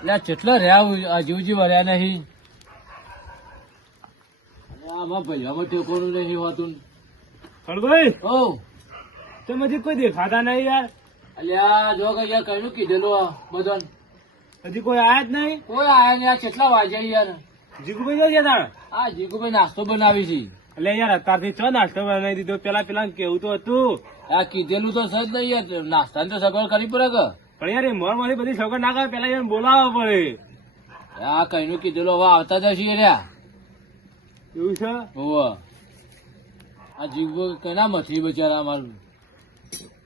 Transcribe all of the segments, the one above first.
એટલે કેટલા રહ્યા આ જીવજી વર્યા નહીં. આમાં ભૈયામાં ટેકોનું નહીં હોતું. હળભાઈ ઓ તમે હજી કોઈ દેખાતા નહીં યાર. અલ્યા જો કે યાર કયું કીધેલું આ બધાને. હજી કોઈ આયા જ નહીં. કોઈ આયા નહીં. આ કેટલા વાગ્યા યાર. જીગુભાઈ જશે તાણ. આ જીગુભાઈ નાસ્તો બનાવી છે. એટલે યાર અત્યારથી છ નાસ્તો બનાવી દીધો. પેલા કેવું તો હતું. આ કીધેલું તો સજ નહીં યાર. નાસ્તાની તો સગવડ કરવી પડે કે. પણ યાર એ મોરમાંથી બધી સગવડ ના કરે પેલા યાર બોલાવવા પડે. આ કઈનું કીધેલું હવે આવતા જશે રહ્યા. એવું છે. હોવે. આ જીગુભાઈ કના મથી બચારા અમારું.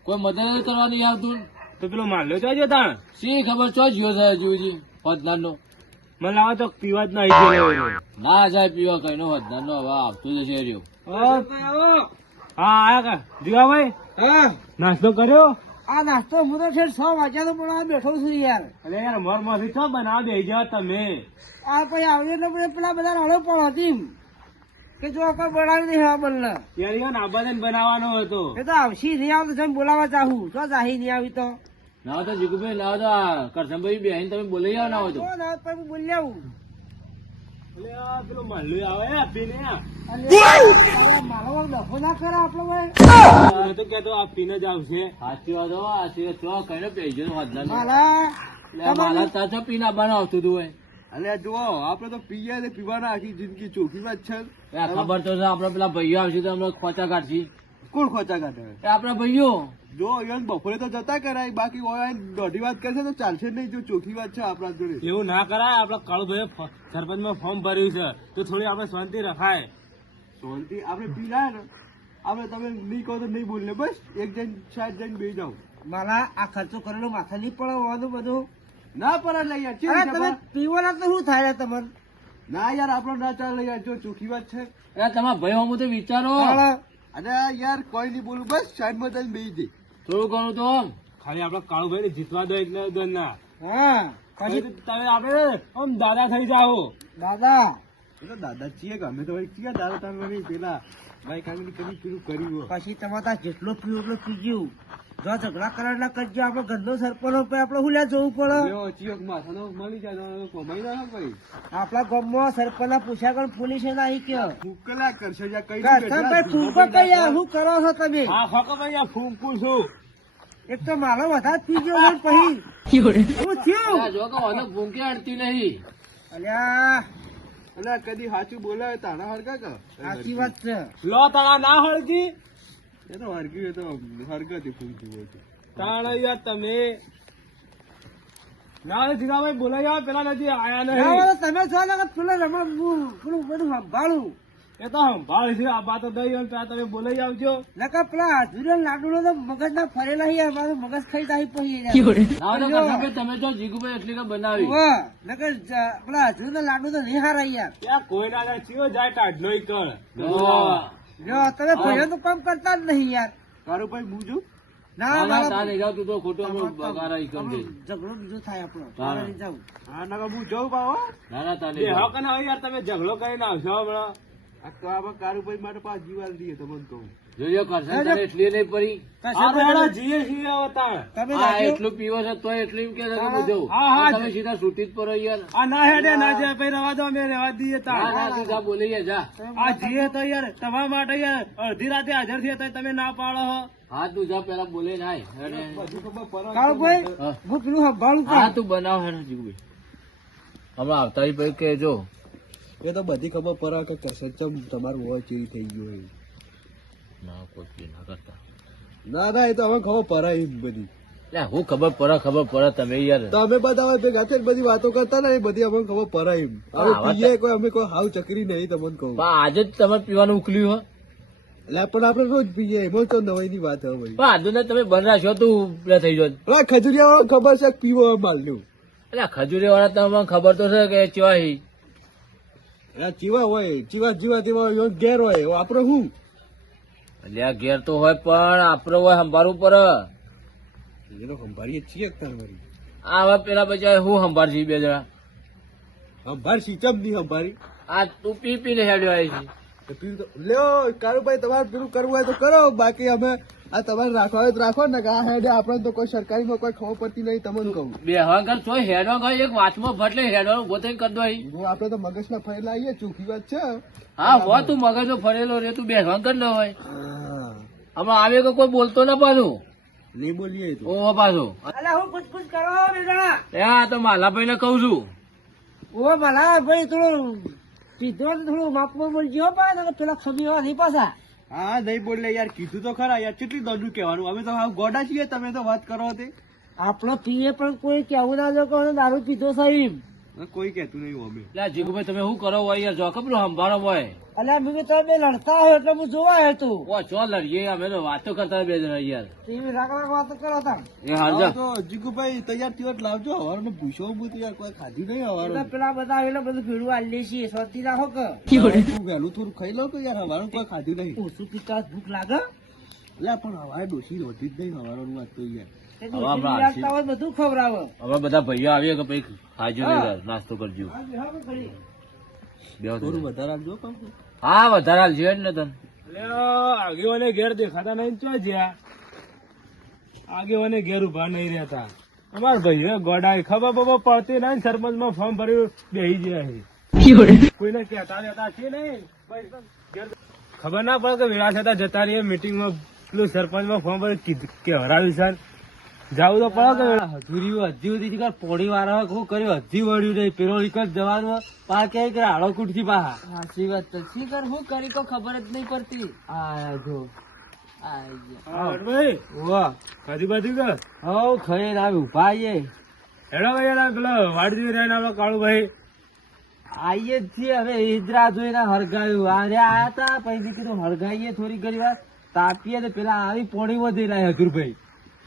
કોઈ મદદ કરવા નહીં આવતું. તો પેલો માલ્યો ચાજો તાણ. શી ખબર ચો જ્યો છે જીવજી વતનાર નો. મને લાગે તો પીવા જ ના આવી ગયો. ના જાય પીવા કઈનો વતનાર નો હવે આવતું જશે રહ્યો. હા આયા કા જીવાભાઈ. હા નાસ્તો કર્યો. આ નાસ્તો હું તો છે 6 વાગ્યાનો પણ આ બેઠો છું યાર. અરે યાર મોરમાંથી છો બનાવી દઈ જાવ તમે. આ પછી આવ્યો એટલે પછી પેલા બધા રડો પણ હતી કે જો કોઈ બનાવી નહીં હવા બનને યાર યાર આબાદન બનાવવાનો હતો. એ તો આવશી નહીં આવતો તમે બોલાવા ચાહું તો જાહી નહીં આવી તો ના તો જીગુભાઈ ના તો આ કરશનભાઈ બેહીને તમે બોલાઈ આવો ના હોય તો. તો ના પછી હું બોલી આવું. એટલે આ પેલો માલ્યો આવે આપીને. મારો ડખો ના કરે આપડે ભાઈ. હું તો કેતો આપીને જ આવશે. સાચી વાત હો. સાચી વાત ચો કઈનો પેજો વતનાર નો. મારા મારા તાચો પીને આવવાનું આવતું હતું હોય. અલ્યા જુઓ આપડે તો પીએ ને પીવાના આખી જિંદગી ચોખ્ખી વાત છે. આ ખબર તો છે આપડે પેલા ભાઈઓ આવશે તો અમને ખોચા કાઢશે. કોણ ખોચા કાઢે? એ આપડા ભાઈઓ. જો યન બપોરે તો જતા કરાય, બાકી ઓય દોઢી વાત કરશે તો ચાલશે નહીં. જો ચોખ્ખી વાત છે આપણા જોડે. એવું ના કરાય. આપડે કાળુભાઈ સરપંચમાં ફોર્મ ભર્યું છે તો થોડી આપણે શાંતિ રખાય. શાંતિ આપણે પી જાય ને આપણે તમે નહીં કહો તો નહીં બોલ ને બસ એક જણ સાઈડ જઈને બેસી જાવ. મારા આ ખર્ચો કરેલો માથા નહીં પડે હોવાનું બધું. ના પર યાર અરે ચેવી તમે છે? પીવાના તો શું થાય તમને? ના યાર આપણો ના ચાલે યાર. જો ચોખ્ખી વાત છે. એ તમારા ભાઈઓ હું તો વિચારો. અને યાર કોઈ નહીં બોલું બસ સાઈડમાં જઈને બેસી દે. થોડું ઘણું તો ખાલી આપડે કાળુભાઈ જીતવા દો એટલે દો ના. હા પછી પછી તમે આપડે આમ દાદા થઈ જાઓ. દાદા એ તો દાદા છીએ કે અમે તો ભાઈ છીએ દાદા તમે નહીં પેલા ભાઈ કાંઈ કદી પેલું કર્યું હોય. પછી તમારે ત્યાં જેટલો પીવું એટલો પીજો. જો ઝઘડા કરારના કરજો. આપડે ગંદો સરપંચ આપડે શું લ્યા જોવું પડે? એવો ચિયોક માથાનો મળી જાય તો કમાઈ ના ભાઈ. આપડા ગામમાં સરપંચ ના પૂછ્યા કર પોલીસે નહીં કે ફૂકલા કરશે યાર કઈ ભાઈ ફૂંકો કઈ શું કરો છો તમે? હા ખોકો ભાઈ આ ફૂંકું છું. એક તો મારો વધારે પીજો ને પછી શું થયું? આ જો કે મને ભૂંકી અડતી નહીં. અલ્યા અલ્યા કદી સાચું બોલાય તાણા હરગા કા સાચી વાત છે. લો તારા ના હળજી. એ તો હરગ્યું. એ તો હરગતી ફૂંકતું હોય છે. તાણા યાર તમે ના જીગાભાઈ બોલાઈ આવો. પેલા નથી આયા ના, નહીં. હવે તમે છો ને કે પેલા રમણ પેલું બધું સંભાળું એ તો સંભાળ છે. આ બા તો દઈ હોય ત્યાં તમે બોલાઈ આવજો. નકર પેલા હાજુરિયા લાડુ નો તો મગજ ના ફરેલા યાર. મારું મગજ ખાઈ જાય પછી ના તો કરશનભાઈ તમે તો જીગુભાઈ એટલી કે બનાવી. નકર પેલા હાજુર ના લાડુ તો નહીં હારા યાર. ત્યાં કોઈ ના જાય. ચિયો જાય ટાઢલો ઈ કર. જો તમે ભૈયા તો કામ કરતા જ નહીં યાર. તારું ભાઈ બુજુ ના ના મારા તા નહીં જાવ તું તો ખોટું અમે બગારા ઈ કરી દે. ઝઘડો બીજો થાય આપણો. હા. તારે નહીં જાવું. હા નકા હું જઉં બાવો. ના તા બે નહીં જાવ. હક ના હોય યાર. તમે ઝઘડો કરીને આવશો હમણાં. આ તો આમાં કારુભાઈ માટે પાછ જીવાલ દઈએ તમને કહું. જોજો કરશન તને એટલી નહીં પડી. કશો આ તો વાંધો એના નહીં. જીએ છીએ હવે તાણ. તમે આ જાજો. એટલું પીવો છે તો એટલું એમ કે છે કે હું જઉં. હા, હા. તમે સીધા સુતી જ પડો યાર. આ ના હેડે ના જાય ભાઈ રવા દો. અમે રહેવા દઈએ ના તાણ. ના તું જા બોલી ગયા જા. આ જીએ તો યાર તમારા માટે યાર અડધી રાતે હાજર થયા તો તમે ના પાડો હો. હા તું જા પેલા બોલે ના બધી ખબર પડે. કાળુભાઈ હા. હું પેલું સંભાળું હા છું. તું બનાવ હે જીગુભાઈ. હમણાં આવતા ભાઈ કહેજો. એ તો બધી ખબર પડે કે કસરચમ તમારું હોય ચેવી થઈ ગયું હોય. ના કોઈ પી ના કરતા. ના ના એ તો હવે ખબર પડે એમ બધી. એટલે હું ખબર પડે તમે યાર. તો અમે બધા હવે ભેગા થઈને બધી વાતો કરતા ને એ બધી અમને ખબર પડે એમ. હવે આવા પીએ કોઈ અમે કોઈ હાવ ચકરી નહીં તમને કહું. પણ આજે જ તમે પીવાનું ઉકલ્યું હો. એટલે પણ આપણે રોજ પીએ એમાં તો નવાઈ ની વાત હવે ભાઈ. પણ આજુ ને તમે બંધ રાખ્યો તું પેલા થઈ જાત. હવે ખજુરિયા વાળો ખબર છે કે પીવો માલ્યું. એટલે ખજૂરી વાળા તમને ખબર તો છે કે ચવાહી. એટલે ચીવા હોય ચીવા તેવા હોય, ઘેર હોય હવે આપડે શું. એટલે આ ઘેર તો હોય પણ આપડે હોય સંભાળવું પડે. એનો સંભાળીએ છીએ કે તાર મારી આ હવે પેલા બચારા હું સંભાળશે બે જણા. સંભાળ સિચમ નહીં સંભાળી. આ તું પી પીને હેડ્યો આવી છે. તો પેલું તો લ્યો કારુભાઈ, તમારે પેલું કરવું હોય તો કરો, બાકી અમે આ તમારે રાખવા હોય તો રાખો ને, કે આ હેડે આપણે તો કોઈ સરકારીમાં કોઈ ખબર પડતી નહીં, તમને કહું. બે હવાગર તો હેડવા ગયો એક વાતમાં ફટલે હેડવાનું ઉભો થઈને કરી દો અહીં. જો આપણે તો મગજના ફરેલા આવીએ, ચોખ્ખી વાત છે. હા હો તું મગજ નો ફરેલો રે તું બેસવા કર ન હોય. હા, આમાં આવે કે કોઈ બોલતો ના પાછું. નહીં બોલીએ તો. ઓહો પાછું અલા હું કુછ કરો બેટા. આ તો માલાભાઈ ને કઉ છું. ઓ માલા ભાઈ થોડું પીધો તો થોડું માપમાં બોલજો પા, પેલા ખમીવા નહીં પાછા. હા નહીં બોલે યાર, કીધું તો ખરા યાર, કેટલી દોડું કહેવાનું, અમે તો હાવ ગોડા છીએ, તમે તો વાત કરો તે. આપણો પીએ પણ કોઈ કેવું ના જો કે દારૂ પીધો સાહેબ. કોઈ કહેતું નહીં અમે. એટલે જીગુભાઈ તમે શું કરો હોય યાર, જો ખબર સંભાળો હોય. અલ્યા મેં કીધું તમે બે લડતા હોય એટલે હું જોવા આવ્યો તું. ઓ ચો લડીએ, અમે તો વાતો કરતા બે જણા યાર. ટીવી રાખ વાતો કરો તા. એ હાલ તો જીગુભાઈ તૈયાર થયો લાવજો, હવારમાં પૂછો હું તો યાર કોઈ ખાધી નહીં એટલે હવારમાં. પેલા બધા એટલે બધું ભેડું આલી છીએ, સ્વતી રાખો કે તું વહેલું થોડું ખાઈ લો કે યાર, હવારમાં કોઈ ખાધું નહીં. ઓછું પીતા ભૂખ લાગે. એટલે પણ હવારે ડોસી રોટી જ નહીં હવારનું વાત તો યાર. તે હવે ડોશી આપણે લાગતા હોય બધું ખવડાવે. હવે બધા ભાઈઓ આવીએ કે ભાઈ ખાજો ને યાર, નાસ્તો કરજો. હા, બેહો કે ઘડી. બેહો તો. થોડું વધારે આપજો પણ. હા વધારે હાલ છે ને તને. આગેવાને ઘેર દેખાતા નહીં તો જ્યાં આગેવાને ઘેર ઉભા નહીં રહેતા. અમાર ભાઈ ગોડાય ખબર બબર પડતી નહીં, સરપંચ માં ફોર્મ ભર્યું બેહી ગયા છે. કોઈને કહેતા રહેતા છે નહીં. ખબર ના પડે કે વેળા થતા જતા રહીએ મીટિંગ માં, પેલું સરપંચ માં ફોર્મ ભર્યું કે હરાવ્યું છે, જાવું તો પડે કે વેળા. હજુરી હજી સુધી પોડી વાળા શું કર્યું હજી વળ્યું નહીં. પેલો વિકટ જવાનું પા કે હાડો કુટથી પાહા. સાચી વાત તો શી કર શું કરી કોઈ ખબર જ નહીં પડતી. આ જો ભાઈ ખાધી બાધી કર હવ ખરી આવી ઉભા આવીએ. હેડો ભાઈ પેલા વાડજી રહ્યા આપડે કાળુભાઈ આવીએ જ છીએ હવે ઈદરા જોઈને હરગાયું. અરે આયા તા પછી કીધું હરગાઈએ થોડી ઘણી વાર તાપીએ તો પેલા આવી પોણી વધી રહ્યા હજુરભાઈ.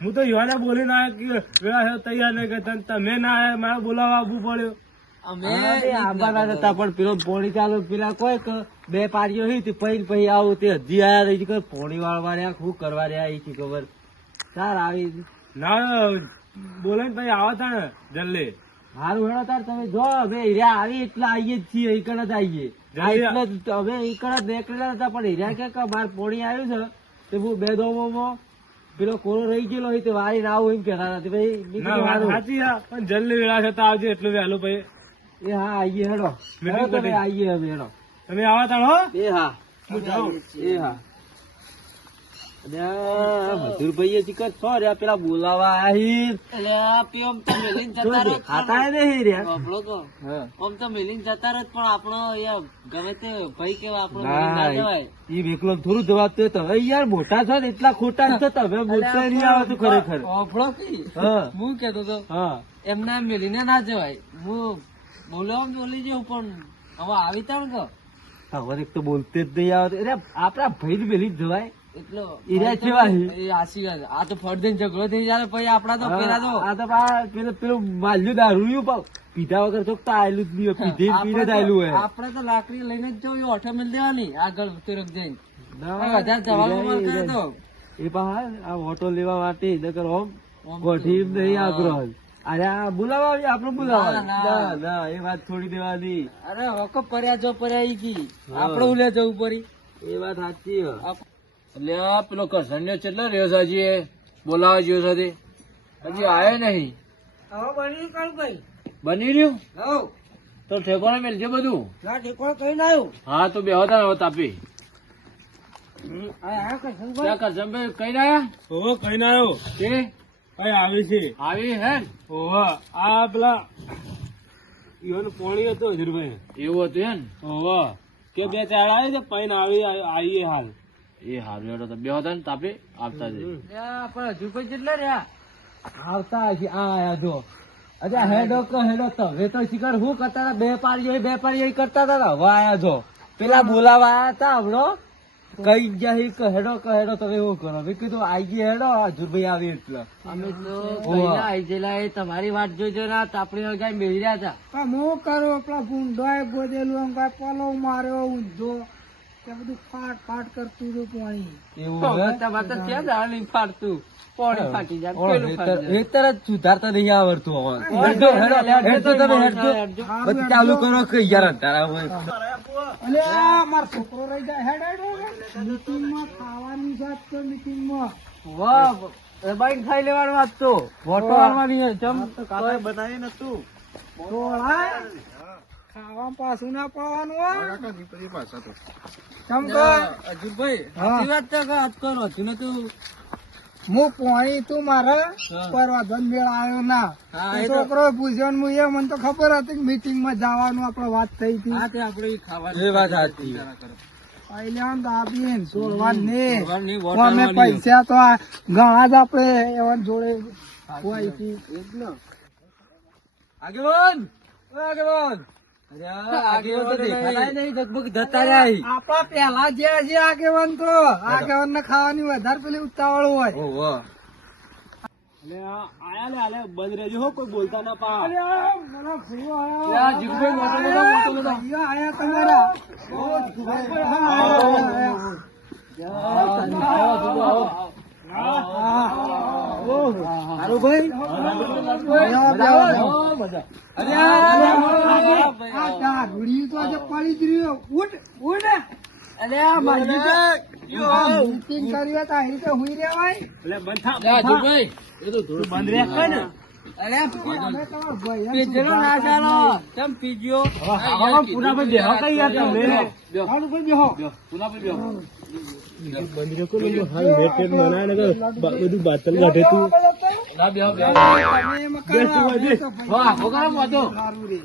હું તો યોને બોલીને આવ્યો કે વેળા તૈયાર નહીં કરતા, તમે ના આવ્યા, મારે બોલાવવા આવવું પડ્યું. અમે આંબાના હતા પણ પેલો પોણી ચાલુ પેલા કોઈ કે બે પારીઓ હતી પછી આવું તે હજી આયા રહી પોણી વાળવા રહ્યા શું કરવા રહ્યા એ ખબર. સાર આવી ના બોલે ને પછી આવો તા ને જલ્દી. હારું હેડો તાર તમે જો હવે હીરા આવી એટલે આવીએ જ છીએ, ઈકણ જ આવીએ. એટલે જ હવે ઈકણ જ નીકળેલા હતા પણ હીરા કે બાર પોણી આવ્યું છે તો હું બે દોમાં પેલો કોરો રહી ગયેલો હોય તે વારી ના આવું એમ કહેતા હતા ભાઈ. મેં ના કીધું વાત હારું. સાચી હા, પણ જલ્દી વેળા થતા આવજો એટલું વહેલું પછી. એ હા આવીએ હેડો. Meeting હેડો તમે કરી. આવીએ હવે હેડો. તમે આવા તાણ હો. એ હા હું જાઉં. એ હા. મધુરભાઈ ચીકર છો રે પેલા બોલાવા આહી ખાતા નહીં રે. ઈ વેકલો થોડું જવાબ તો તમે યાર મોટા છો ને એટલા ખોટા છો તમે બોલતા નહીં આવતું ખરેખર. હા. હું કેતો તો હા એમને મેલીને ના જવાય. હું બોલવા બોલી જવું પણ હવે આવી તાણ કે હવે એક તો બોલતે જ નહીં આવતું. એટલે આપડા ભાઈ મેલી જ જવાય. એટલો ઈરા કેવા છે? એ આશી વાત. આ તો ફરદેન ઝઘડો થઈ જાય પછી આપડા તો પેલા તો આ તો પેલું માલ્યું દારૂ પીધા વગર તો આયેલું જ નહીં હોય. પીધે પીને જ આયેલું હોય. આપડે તો લાકડી લઈને જ જવું, ઓઠો મેલ દેવાની આગળ તિરક જઈને. ના, વધારે જવાનું માલ કરે તો એ પા આ ઓટો લેવા માટે નકર ઓમ કોઠી નહીં આગ્રહ. અરે આ બોલાવા આવીએ, આપણે બોલાવા. ના, ના. ના ના એ વાત છોડી દેવાની. અરે હોકો पर्या જો पर्या ઈ કી આપડે ઉલે જવું પડી. એ વાત સાચી એટલે આ પેલો કરસન્યો કેટલો રહ્યો છે હજી બોલાવા જ્યો સાથે હજી આવ્યો નહીં. હવે બની કાઢું ભાઈ. બની રહ્યું હવ તો ઠેકોને મેલજો બધું. ના ઠેકોણ કઈ ના આવ્યું. હા તો બે હતા હવે તાપી. આ કરશનભાઈ ત્યાં કરસનભાઈ કઈ ના આયા ઓહો કઈ ના આવ્યો તે કઈ આવી છે. આવી હે ને? ઓહો આ પેલા ઈવન પોણી હતો હજુરભાઈ. એવું હતું હે ને? ઓહો કે બે ચાર આવે છે પૈન આવીએ હાલ. એ હારું હેડો તો બે હતા ને તાપે આવતા જઈએ. પણ હજુ કોઈ જેટલા રહ્યા આવતા હશે. આ આયા જો અચ્છા હેડો કે હેડો તમે તો શિખર શું કરતા હતા? બે પારીઓ કરતા હતા ને હવે આયા જો પેલા બોલાવા આયા હતા હમણો કઈ ગયા કે હેડો તમે એવું કરો. મેં કીધું આઈ ગઈ હેડો હજુરભાઈ આવી એટલે અમે તો ઓહો. પહેલા આઈ ગયેલા એ તમારી વાટ જોઈ ના તાપડી વગાઈ મેળી રહ્યા હતા. પણ હું કરું પેલા ભૂંડોય ગોદેલું એમ કાંઈ પલો માર્યો ઊંધો ત્યાં બધું ફાટ ફાટ કરતું હતું પાણી. એવું તો હે? બતા બતા ક્યાં દાળ ફાટતું પાણી ફાટી જાય ઓળો, પેલું ફાટી જાય. હેતર જ સુધારતા નહીં આવડતું હવે. હેડજો, હેડજો, તમે હેડજો. હેડજો. પછી ચાલુ કરો કે યાર અંધારા હોય. અલે આ મારો છોકરો રહી જાય. હેડ મીટિંગમાં ખાવાની જાત તો મીટિંગમાં વાહ, બાઈક ખાઈ લેવાનું વાત તો. વોટો આવવાની છે. ચમ બનાવી નતું ઢોળાય. ખાવા પાછું ના પાવાનું હોય. પાછા તો ચમ કર. અજુભાઈ, હા. સાચી વાત છે કે આજ કરો હતું ને તું. હું પોણી તું મારે પરવાદન મેળ આવ્યો ના. હા, તો એ તો- છોકરો પૂછ્યો ને હું મને તો ખબર હતી કે મીટિંગ માં જવાનું આપડે વાત થઈ હતી. એ વાત સાચી. પહેલા દાબીને છોડવાનું નહીં. છોડવાનું નહીં, વોટ અમે આવવાની. પૈસા તો આ ઘણા જ આપડે એવા જોડે હોય છે. આગેવાન, ઓ આગેવાન. અરે આ આગેવાન તો દેખાતા નહીં, લગભગ જતા રહ્યા. આપડા પેલા જે છે આગેવાન તો આગેવાન ને ખાવાની વધારે પેલી ઉતાવળ હોય. ઓહો. એટલે આ આયા લે આલે બંધ રહેજો હો, કોઈ બોલતા ના પા. અરે આ મારા ભાઈઓ આયા. યા, જીગુભાઈ, મોટો બધો, મોટો બધો. ભાઈઓ આયા તમારા. ઓ, જીગુભાઈ, આયા. હારું ભાઈ. મજા. અરે આ દારૂડિયું તો આજે પડી જ રહ્યો. ઉઠ, ઉઠ. અરે આ મારી મીટિંગ કરી હોય તો આ રીતે હુઈ રહેવાય. એટલે બંધ થા. જીગુભાઈ, તું બંધ રહે કઈ ને. અરે અમે તમારા ભાઈઓ પીજેલો ના ચાલો. ચમ પીજ્યો? આવા પૂરા પર બેહો કઈ યાર તમે. હારું ભાઈ બેહો. બંધ રહે કોઈ લો હાલ મેટ પેટ બનાય ને બધું બાતલ કાઢે તું. ના, બેહો, બેહો. તમે એમાં કરો. બેસ તું અમે તો ભાઈ વાહ, ભોગા મોટો. સારું રે.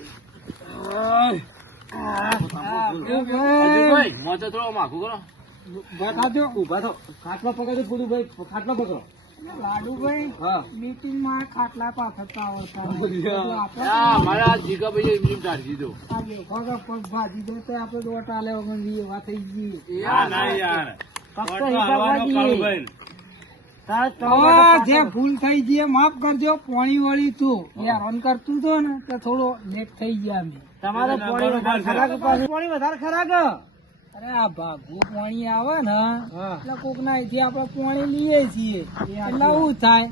અજુભાઈ, મોટો થોડો માખું કરો. બતાજો. ઉભા થો. ખાટલો પકડો, ગુરુભાઈ, ખાટલો પકડો. લાડુભાઈ હા. મીટિંગ માં ખાટલા પાછળ આવડતા મારા જીગાભાઈ એમની ઢાળી દીધો. પગ ભાજી દે તો આપડે દોટા લે વગર વાત થઈ ગઈ. હા ના યાર. ફક્ત ઓટો હિસાબ આવવાનો વાગીએ. કાળુભાઈ. જે ભૂલ થઈ ગઈ માફ કરજો. પોણી વળી તું હેરાન કરતું તો ને તો થોડો લેટ થઈ ગયા અમે. તમારે પોણી વધારે ખરાબ પોણી વધારે ખરાબ. અરે આ ભાગવું પોણી આવે ને એટલે કોક ના અહીંથી આપડે પોણી લઈએ છીએ એટલે શું થાય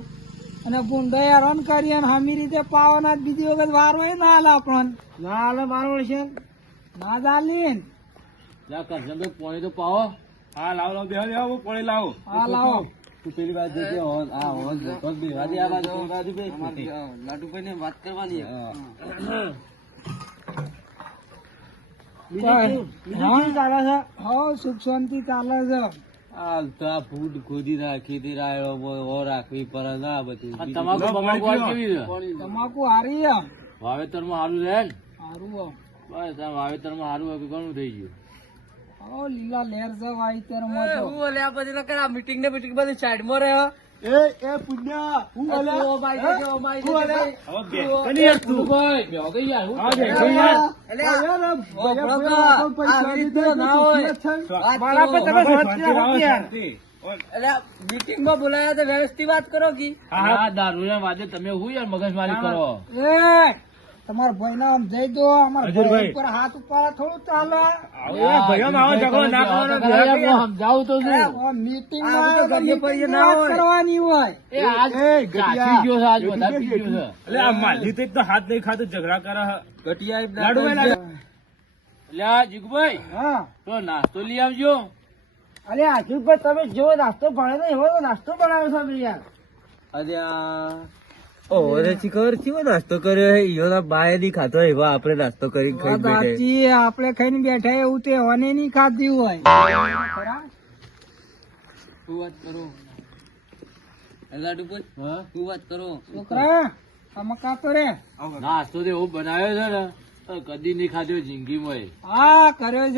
અને ગુંડો હેરાન કરીએ અને હમી રીતે પાવાના જ બીજી વખત વાર હોય ના હાલે આપણને ના હાલે મારો છે ના ચાલી પાણી તો પાવો. હા લાવો લાવો બેહો બેહો પોણી લાવો. હા લાવો. તું પેલી બાજુ જજે, આ હોલ પગ બેહવા દે, આ બાજુ, પેલી બાજુ બેસ. લાડુભાઈ ને વાત કરવાની. સુખ શાંતિ ચાલે છે. હાલ તો આ ફૂડ ખોદી રાખી તી રાયડો રાખવી પડે ને આ બધું. તમાકુ બગાડી કેવી છે? તમાકુ હારી છે. વાવેતર માં સારું રહે ને. હારું છે. બસ આ વાવેતર માં સારું હોય કે ઘણું થઈ ગયું. લીલા લહેર છે વાઈતરમાં તો. મીટિંગ ને મીટિંગ બધી સાઈડ માં રહ્યો. હવે બે કની યાર તું. હા બે કની યાર. મીટિંગ માં બોલાયા તો વ્યવસ્થિત વાત કરો કી. હા દારૂ ના વાદે તમે હું યાર મગજમારી કરો. એ તમારા ભાઈ ના આમ જઈ દો. અમારા હજુરભાઈ. ભાઈ ઉપર હાથ ઉપર થોડું ચાલે. ભાઈઓ આવો ઝઘડો ના કરવાનો. સમજાવું તો છું. મીટિંગ આવું તો ઘડીએ પડીએ ના હોય. કરવાની હોય. એ આજ ગાંઠી ગયો છે, આજ બધા પી ગયો છે. એટલે આ માલી તો એક તો હાથ નહીં ખાતું ઝઘડા કરે છે. લાડુભાઈ એટલે આ જીગુભાઈ હા તો નાસ્તો લઈ આવજો. અરે આશીષભાઈ તમે જેવો નાસ્તો ભણે ને એવો નાસ્તો બનાવ્યો છો અમે યાર. અરે ઓરે ખબર કેવો નાસ્તો કર્યો હે ઈયો ના બાય ની ખાતો એવો આપણે નાસ્તો કરી ખાઈ બેઠે. સાચી આપણે ખાઈને બેઠા એવું તે હોને નહીં ખાધી હોય. ખરા? શું વાત કરો લાડુભાઈ? શું વાત કરો? છોકરા અમકા તો રે. નાસ્તો તો એવો બનાવ્યો છે ને તો કદી નહીં ખાધો જિંદગીમાં. હા કર્યો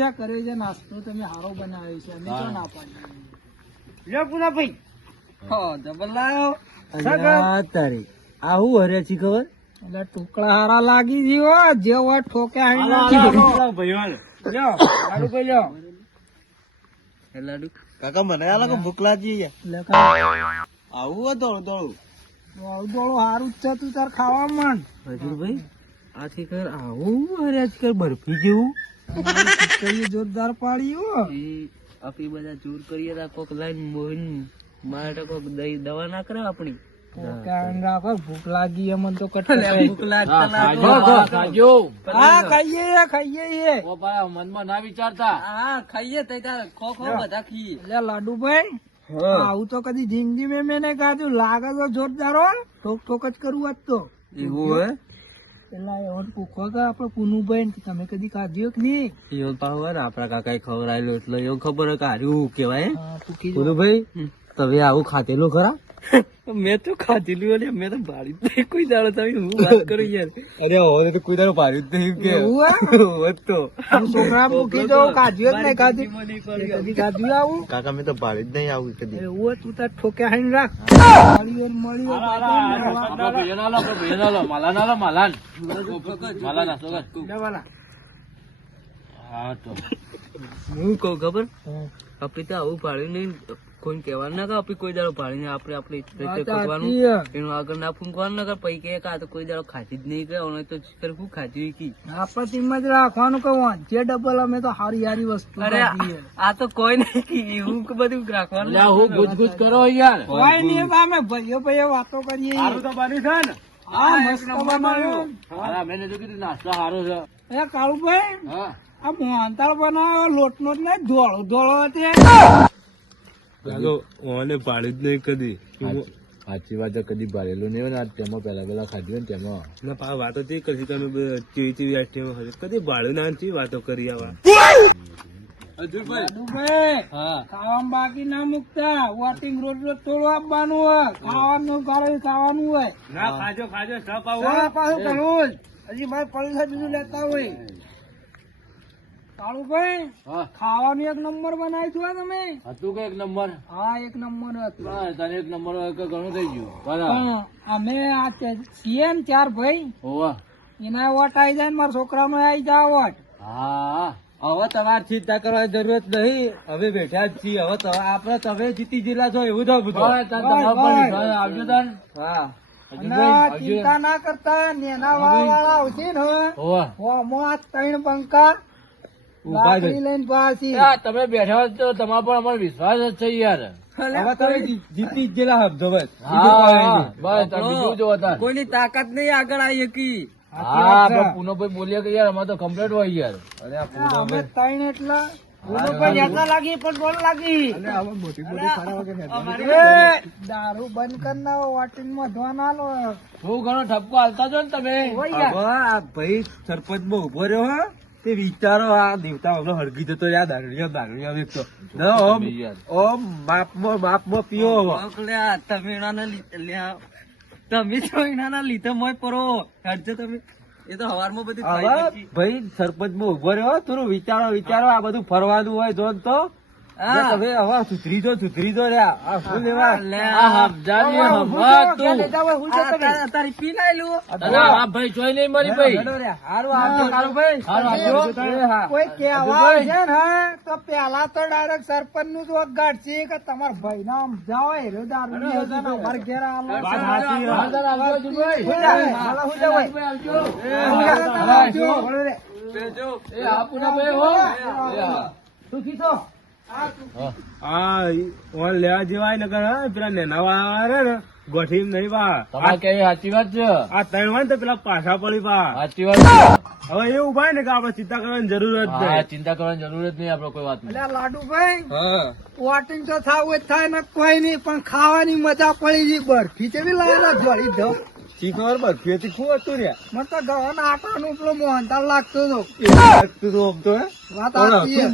છે નાસ્તો તમે સારો બનાવ્યો છે અમે તો ના પાડી. લ્યો પુના ભાઈ. જબર લાયો. તારી આવું હરે છે ખબર? એટલે ટુકડા હારા લાગી જીવો જેવો ઠોકે ભાઈઓ લાડુભાઈ લ્યો. લાડુ કાકા મને આ લાગે ભૂખ લાગી છે. એટલે કાંઈ આવું હોય દોડું દોડું દોડું હારું જ છે તું તાર ખાવા માંડ. હજુરભાઈ આથી કર આવું હરે કર બરફી જેવું. ખીચડી જોરદાર પાડી હો. આપી બધા ચૂર કરીએ તા કોક લાઈન મોહન મારે તો કોક દવા ના કરે આપણી કારણ રાખો ભૂખ લાગી એમ તો કટકે ભૂખ લાગતા ના હા ખાઈએ મનમાં ના વિચારતા હા ખાઈએ તઈ ખો ખો બધા ખી એટલે લાડુભાઈ આવું તો કદી જિંદગી મેં નહીં ખાધું. લાગે તો જોરદાર હો. ઠોક ઠોક જ કરવું આજ તો. એવું હે પેલા એવો પૂછો કે આપડે પુનુભાઈ ને તમે કદી ખાધ્યો કે નહીં? એવું પાવ આપડા કાકા ખવડાયેલું એટલે એવું ખબર કે હાર્યું કેવાય હા, પૂકી જો. ભાઈ તમે આવું ખાધેલું ખરા? મેં તો ખાધેલું અને મેં તો ભાડી જ કોઈ દાડો તમે હું વાત કરું યાર. અરે હવે તો કોઈ દાડો ભાડ્યું જ નહીં કે એવું હે? તો હું છોકરા પૂકી જો ખાધ્યો જ નહીં ખાધું. કદી ખાધું આવું? કાકા મેં તો ભાડે જ નહીં આવું કદી. એવું હોય તું તાર ઠોકે હાઈને રાખ. મળ્યો હા તો હું કઉ ખબર આપડે તો આવું ભાડ્યું નહીં કોઈ કહેવાનું ના કે આપડે કોઈ દાડો ભાડીને આપણે આપણે રીતે કરવાનું એનું આગળ ના ફૂંકવાનું ના પૈ કે આ તો કોઈ દાડો ખાધી જ નહીં કે તો શું ખાધી કી આપડે ટીમ જ રાખવાનું કે જે ડબલ અમે તો હારી હારી વસ્તુ ખાધી છે. આ તો કોઈ નહીં એવું બધું રાખવાનું હું ગુજગુજ કરો યાર કોઈ નહીં બા, અમે ભાઈઓ ભાઈઓ વાતો કરીએ. તો બની છે ને હા મસ્ત બનાવ્યું. મેં કીધું નાસ્તો સારો છે એ કાળુભાઈ હા આ મોહનતાળ બનાવ્યો લોટ નો જ ને ધોળો ધોળો તે ઓને પાડ્યું જ નહીં કદી સાચી વાત કદી ભાડેલું નહીં હોય ને તેમાં પેલા ખાધું ને તેમાં ના પા વાતો તે કરી તમે ચીવી ચીવી આઈટમ હશે કદી ભાડું ના ચી વાતો કરી આવા લાડુભાઈ ખાવામાં બાકી ના મૂકતા. વોટિંગ રોજ રોજ થોડું આપવાનું હોય. ખાવાનું ગાળું ખાવાનું હોય. ના ખાજો ખાજો સપ આવો હા, પાછું ઘણું જ. હજી મારે પૈસા બીજું લેતા હોય. કાળુભાઈ ખાવાનું એક નંબર બનાવી છો તમે? હતું કે એક નંબર હા એક નંબર હતું. તને એક નંબર ઘણું થઈ ગયું પણ અમે આ છીએ ને 4 ભાઈ એના વોટ આવી જાય ને મારા છોકરાનો આવી જાય વોટ. હા હવે તમારે ચિંતા કરવાની જરૂરત નહીં હવે બેઠા જ છીએ હવે આપડે તમે જીતી ગયેલા છો એવું તો બધું આવજો તાર હા અને ચિંતા ના કરતા નેના વાળા આવશે ને હોમાં આ 3 બંકા લાકડી લઈને પાછી. તમે બેઠા છો તમારા પર અમારો વિશ્વાસ જ છે યાર હવે તમે જીતી જ ગયેલા સમજો બસ બીજું જો કોઈની તાકાત નહીં આગળ આવી શકી પૂનમભાઈ બોલીએ કે યાર અમારે તો કમ્પ્લીટ હોય યાર અમે 3 એટલા પૂનમભાઈ યાદ લાગી પણ બોલ લાગી. દારૂ બંધ કરી નાખો વોટિંગ માં ધોન આલો. બહુ ઘણો ઠપકો હાલતા છો ને તમે ભાઈ સરપંચ માં ઉભો રહ્યો તે વિચારો આ દેવતા હમણાં હળગી જતો યાર દારૂ ઓમ બાપમાં પીઓ તમે તો એના લીધે મોય પરો હટજો તમે એ તો હવારમાં બધું ભાઈ સરપંચ માં ઉભો રહ્યો થોડું વિચારો આ બધું ફરવાનું હોય જો તો તમે હવે સુધરી દો લ્યા શું લેવા તારી પી લાયેલું ભાઈ જોઈ નહીં મારી ભાઈ સારું આપજો સારું ભાઈ કોઈ કહેવા છે ને તો પેલા તો ડાયરેક્ટ સરપંચ નું જ વગાડ છે કે તમારા ભાઈ નામ જાઓ હેરો દારૂ અમારે ઘેર સુખી છો. હા ઓન લેવા જેવાય ને પેલા નેના વાળા ને ગોઠી નહીં બા સાચી વાત છે આ 3 હોય ને તો પેલા પાછા પડી બા સાચી વાત હવે એવું ભાઈ ને કે આપડે ચિંતા કરવાની જરૂર જ નહીં ચિંતા કરવાની જરૂર જ નહીં આપડે કોઈ વાત એટલે લાડુભાઈ વોટિંગ તો થવું જ થાય ને કોઈ નહીં પણ ખાવાની મજા પડી ગઈ. બરફી કેવી લાવેલા જોડી દો શીખવાર બરફી હતી શું હતું રે મને તો ગવાન આટાનું પેલો મોહનતાળ લાગતો હતો. વાત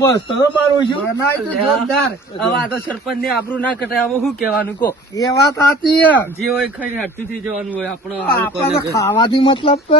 બસ તમે મારું છું બનાવી તો જોરદાર. હવે આ તો સરપંચ ને આબરૂ ના કટાય હવે શું કેવાનું કો એ વાત સાચી છે. જે હોય ખાઈને હટતું થઈ જવાનું હોય આપડે તો ખાવાથી મતલબ કે